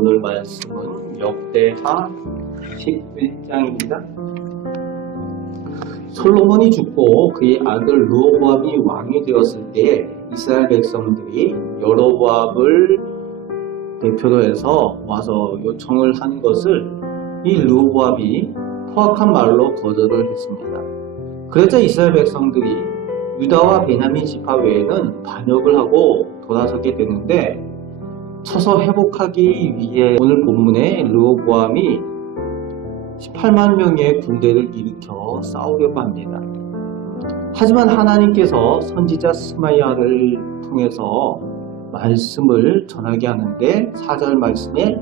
오늘 말씀은 역대하 11장입니다. 솔로몬이 죽고 그의 아들 르호보암이 왕이 되었을 때 이스라엘 백성들이 여로보암을 대표로 해서 와서 요청을 한 것을 이 르호보암이 포악한 말로 거절을 했습니다. 그러자 이스라엘 백성들이 유다와 베냐민 지파 외에는 반역을 하고 돌아서게 되는데, 쳐서 회복하기 위해 오늘 본문에 르호보암이 18만 명의 군대를 일으켜 싸우려고 합니다. 하지만 하나님께서 선지자 스마야를 통해서 말씀을 전하게 하는데 4절 말씀에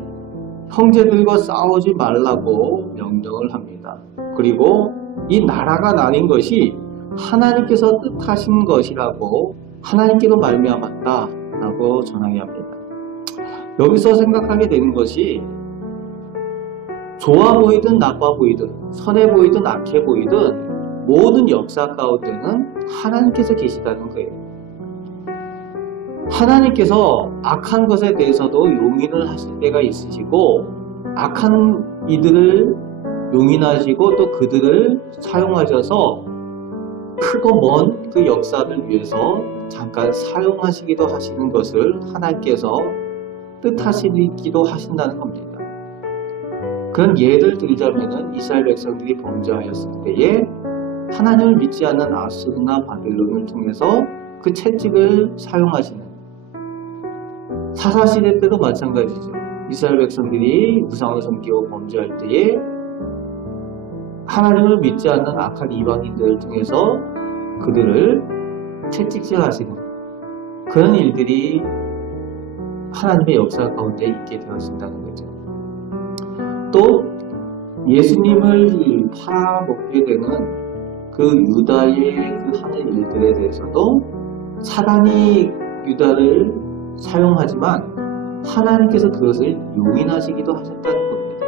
형제들과 싸우지 말라고 명령을 합니다. 그리고 이 나라가 나뉜 것이 하나님께서 뜻하신 것이라고 하나님께로 말미암았다 라고 전하게 합니다. 여기서 생각하게 되는 것이 좋아 보이든 나빠 보이든 선해 보이든 악해 보이든 모든 역사 가운데는 하나님께서 계시다는 거예요. 하나님께서 악한 것에 대해서도 용인을 하실 때가 있으시고, 악한 이들을 용인하시고 또 그들을 사용하셔서 크고 먼 그 역사를 위해서 잠깐 사용하시기도 하시는 것을 하나님께서 뜻하시기도 하신다는 겁니다. 그런 예를 들자면은 이스라엘 백성들이 범죄하였을 때에 하나님을 믿지 않는 아수르나 바벨론을 통해서 그 채찍을 사용하시는, 사사시대 때도 마찬가지죠. 이스라엘 백성들이 우상을 섬기고 범죄할 때에 하나님을 믿지 않는 악한 이방인들을 통해서 그들을 채찍질하시는 그런 일들이 하나님의 역사 가운데 있게 되어진다는 거죠. 또 예수님을 팔아먹게 되는 그 유다의 그 하는 일들에 대해서도 사단이 유다를 사용하지만 하나님께서 그것을 용인하시기도 하셨다는 겁니다.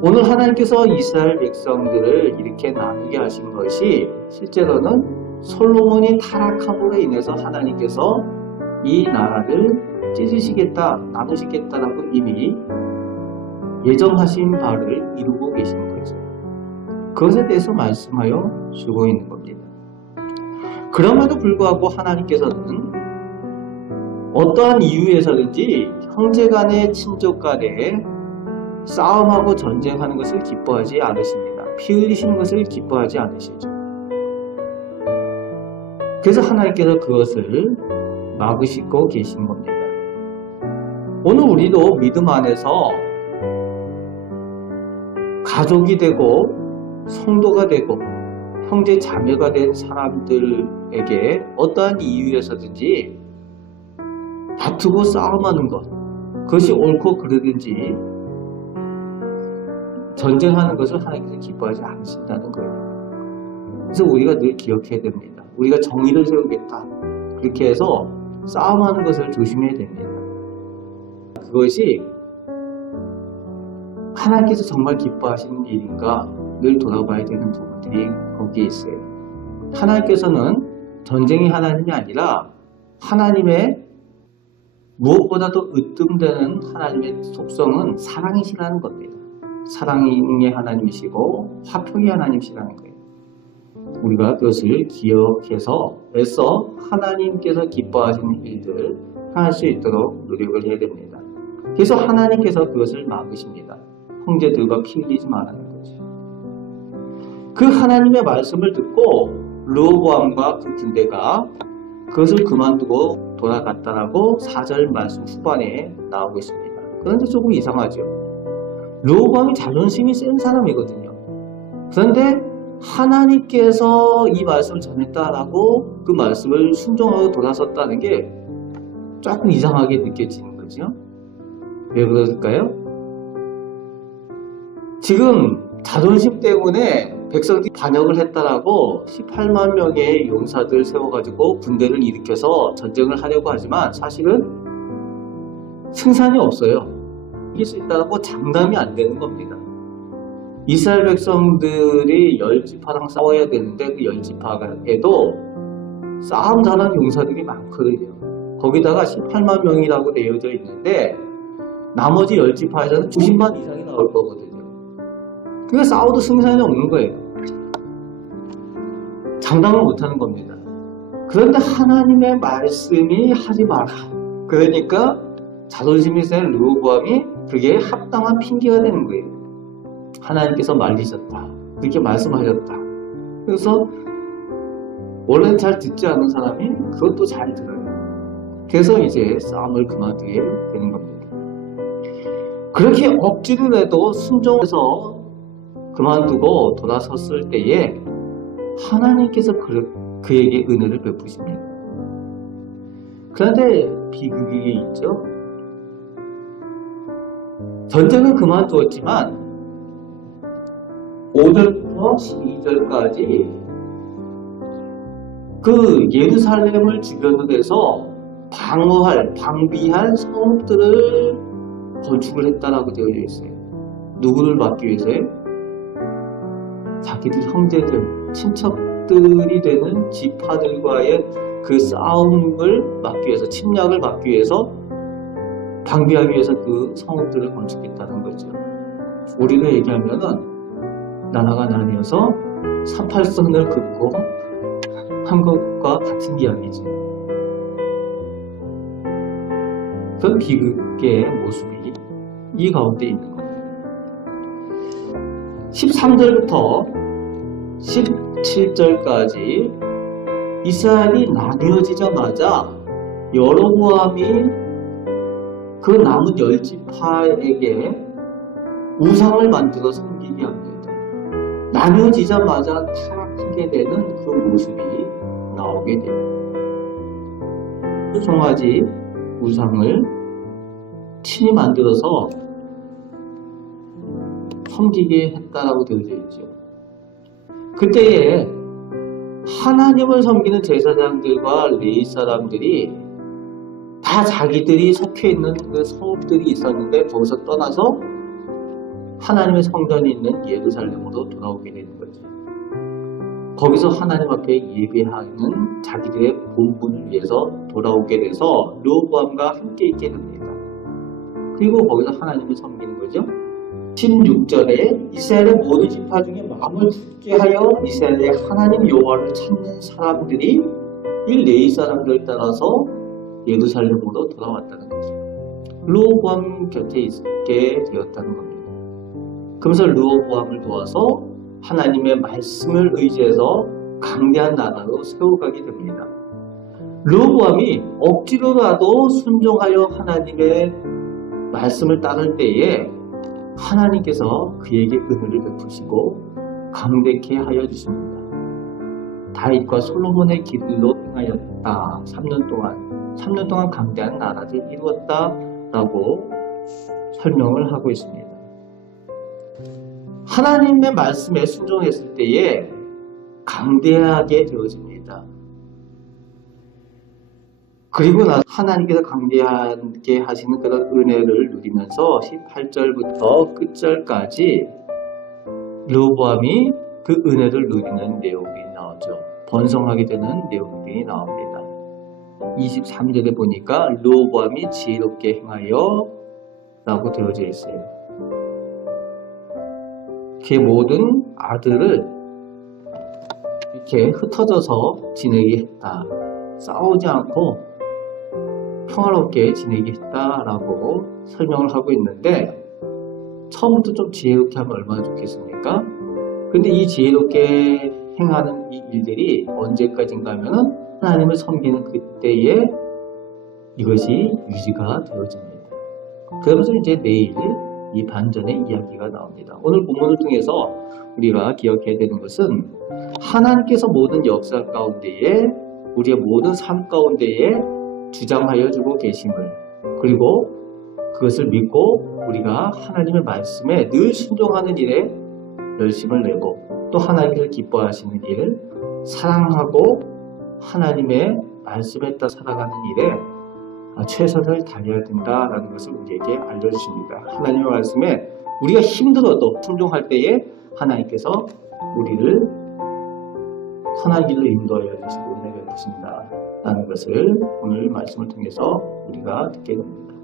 오늘 하나님께서 이스라엘 백성들을 이렇게 나누게 하신 것이 실제로는 솔로몬이 타락함으로 인해서 하나님께서 이 나라를 찢으시겠다, 나누시겠다라고 이미 예정하신 바를 이루고 계신 거죠. 그것에 대해서 말씀하여 주고 있는 겁니다. 그럼에도 불구하고 하나님께서는 어떠한 이유에서든지 형제간의 친족 간에 싸움하고 전쟁하는 것을 기뻐하지 않으십니다. 피 흘리시는 것을 기뻐하지 않으시죠. 그래서 하나님께서 그것을 막으시고 계신 겁니다. 오늘 우리도 믿음 안에서 가족이 되고 성도가 되고 형제 자매가 된 사람들에게 어떠한 이유에서든지 다투고 싸움하는 것, 그것이 옳고 그르든지 전쟁하는 것을 하나님께서 기뻐하지 않으신다는 거예요. 그래서 우리가 늘 기억해야 됩니다. 우리가 정의를 세우겠다, 그렇게 해서 싸움하는 것을 조심해야 됩니다. 그것이 하나님께서 정말 기뻐하시는 일인가 늘 돌아봐야 되는 부분들이 거기에 있어요. 하나님께서는 전쟁이 하나님이 아니라 하나님의 무엇보다도 으뜸되는 하나님의 속성은 사랑이시라는 겁니다. 사랑의 하나님이시고 화평의 하나님이시라는 거예요. 우리가 그것을 기억해서 애써 하나님께서 기뻐하시는 일들을 할 수 있도록 노력을 해야 됩니다. 그래서 하나님께서 그것을 막으십니다. 형제들과 피 흘리지 말라는 거죠. 그 하나님의 말씀을 듣고 르호보암과 그 군대가 그것을 그만두고 돌아갔다라고 4절 말씀 후반에 나오고 있습니다. 그런데 조금 이상하죠. 르호보암이 자존심이 센 사람이거든요. 그런데 하나님께서 이 말씀을 전했다라고 그 말씀을 순종하고 돌아섰다는 게 조금 이상하게 느껴지는 거죠. 왜 그럴까요? 지금 자존심 때문에 백성들이 반역을 했다라고 18만 명의 용사들 세워가지고 군대를 일으켜서 전쟁을 하려고 하지만 사실은 승산이 없어요. 이길 수 있다고 장담이 안 되는 겁니다. 이스라엘 백성들이 10지파랑 싸워야 되는데 그 10지파에도 싸움 잘하는 용사들이 많거든요. 거기다가 18만 명이라고 되어져 있는데 나머지 10지파에서는 90만 이상이 나올 거거든요. 그러니까 싸워도 승산이 없는 거예요. 장담을 못하는 겁니다. 그런데 하나님의 말씀이 하지 마라. 그러니까 자존심이 센 르호보암이 그게 합당한 핑계가 되는 거예요. 하나님께서 말리셨다. 그렇게 말씀하셨다. 그래서 원래는 잘 듣지 않는 사람이 그것도 잘 들어요. 그래서 이제 싸움을 그만두게 되는 겁니다. 그렇게 억지로 해도 순종해서 그만두고 돌아섰을 때에 하나님께서 그에게 은혜를 베푸십니다. 그런데 비극이 있죠. 전쟁은 그만두었지만 5절부터 12절까지 그 예루살렘을 주변으로 해서 방비할 성읍들을 건축을 했다라고 되어져 있어요. 누구를 막기 위해서요? 자기들 형제들, 친척들이 되는 지파들과의 그 싸움을 막기 위해서, 침략을 막기 위해서, 방비하기 위해서 그 성읍들을 건축했다는 거죠. 우리로 얘기하면은 나라가 나뉘어서 38선을 긋고 한 것과 같은 이야기지. 그 비극의 모습이 이 가운데 있는 겁니다. 13절부터 17절까지 이스라엘이 나뉘어지자마자 여로보암이 그 남은 10지파에게 우상을 만들어 섬기게 합니다. 나뉘어지자마자 타락하게 되는 그 모습이 나오게 됩니다. 그 송아지 우상을 친히 만들어서 섬기게 했다라고 되어져 있죠. 그때에 하나님을 섬기는 제사장들과 레위 사람들이 다 자기들이 속해 있는 그 성읍들이 있었는데 거기서 떠나서 하나님의 성전이 있는 예루살렘으로 돌아오게 되는 거죠. 거기서 하나님 앞에 예배하는 자기들의 본분을 위해서 돌아오게 돼서 르호보암과 함께 있게 됩니다. 그리고 거기서 하나님을 섬기는 거죠. 16절에 이스라엘의 모든 지파 중에 마음을 굳게 하여 이스라엘의 하나님 여호와를 찾는 사람들이 이 레위 사람들을 따라서 예루살렘으로 돌아왔다는 거죠. 르호보암 곁에 있게 되었다는 겁니다. 그러면서 르호보암을 도와서 하나님의 말씀을 의지해서 강대한 나라로 세워가게 됩니다. 르호보암이 억지로라도 순종하여 하나님의 말씀을 따를 때에 하나님께서 그에게 은혜를 베푸시고 강대케 하여 주십니다. 다윗과 솔로몬의 길로 행하였다. 3년 동안 강대한 나라를 이루었다라고 설명을 하고 있습니다. 하나님의 말씀에 순종했을 때에 강대하게 되어집니다. 그리고 나서 하나님께서 강대하게 하시는 그런 은혜를 누리면서 18절부터 끝절까지 르호보암이 그 은혜를 누리는 내용이 나오죠. 번성하게 되는 내용들이 나옵니다. 23절에 보니까 르호보암이 지혜롭게 행하여 라고 되어져 있어요. 그의 모든 아들을 이렇게 흩어져서 지내게 했다. 싸우지 않고 평화롭게 지내게 했다라고 설명을 하고 있는데 처음부터 좀 지혜롭게 하면 얼마나 좋겠습니까? 근데 이 지혜롭게 행하는 이 일들이 언제까지인가 하면은 하나님을 섬기는 그때에 이것이 유지가 되어집니다. 그러면서 이제 내일 이 반전의 이야기가 나옵니다. 오늘 본문을 통해서 우리가 기억해야 되는 것은 하나님께서 모든 역사 가운데에 우리의 모든 삶 가운데에 주장하여 주고 계심을, 그리고 그것을 믿고 우리가 하나님의 말씀에 늘 순종하는 일에 열심을 내고 또 하나님을 기뻐하시는 일, 사랑하고 하나님의 말씀에 따라 살아가는 일에 최선을 다해야 된다라는 것을 우리에게 알려주십니다. 하나님의 말씀에 우리가 힘들어도 순종할 때에 하나님께서 우리를 선한 길로 인도하여 주시고 은혜 베푸신다라는 것을 오늘 말씀을 통해서 우리가 듣게 됩니다.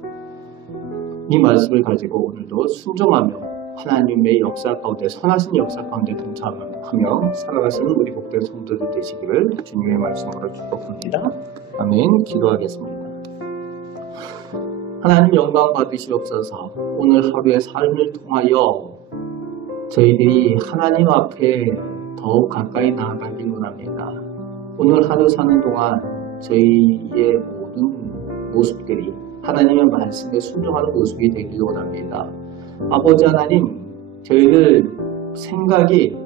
이 말씀을 가지고 오늘도 순종하며 하나님의 역사 가운데, 선하신 역사 가운데 동참하며 살아가시는 우리 복된 성도들 되시기를 주님의 말씀으로 축복합니다. 아멘. 기도하겠습니다. 하나님 영광 받으시옵소서. 오늘 하루의 삶을 통하여 저희들이 하나님 앞에 더욱 가까이 나아가길 원합니다. 오늘 하루 사는 동안 저희의 모든 모습들이 하나님의 말씀에 순종하는 모습이 되길 원합니다. 아버지 하나님, 저희들 생각이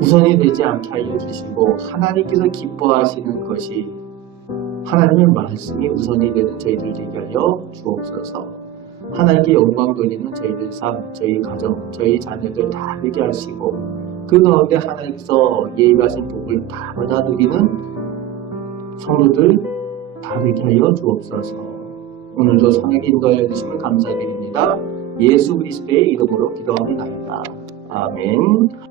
우선이 되지 않게 알려주시고 하나님께서 기뻐하시는 것이 하나님의 말씀이 우선이 되는 저희들 되게 하여 주옵소서. 하나님께 영광 돌리는 저희들 삶, 저희 가정, 저희 자녀들 다 되게 하시고 그 가운데 하나님께서 예비하신 복을 다 받아 누리는 성도들 다 되게 하여 주옵소서. 오늘도 선하게 인도하여 주심을 감사드립니다. 예수 그리스도의 이름으로 기도합니다. 아멘.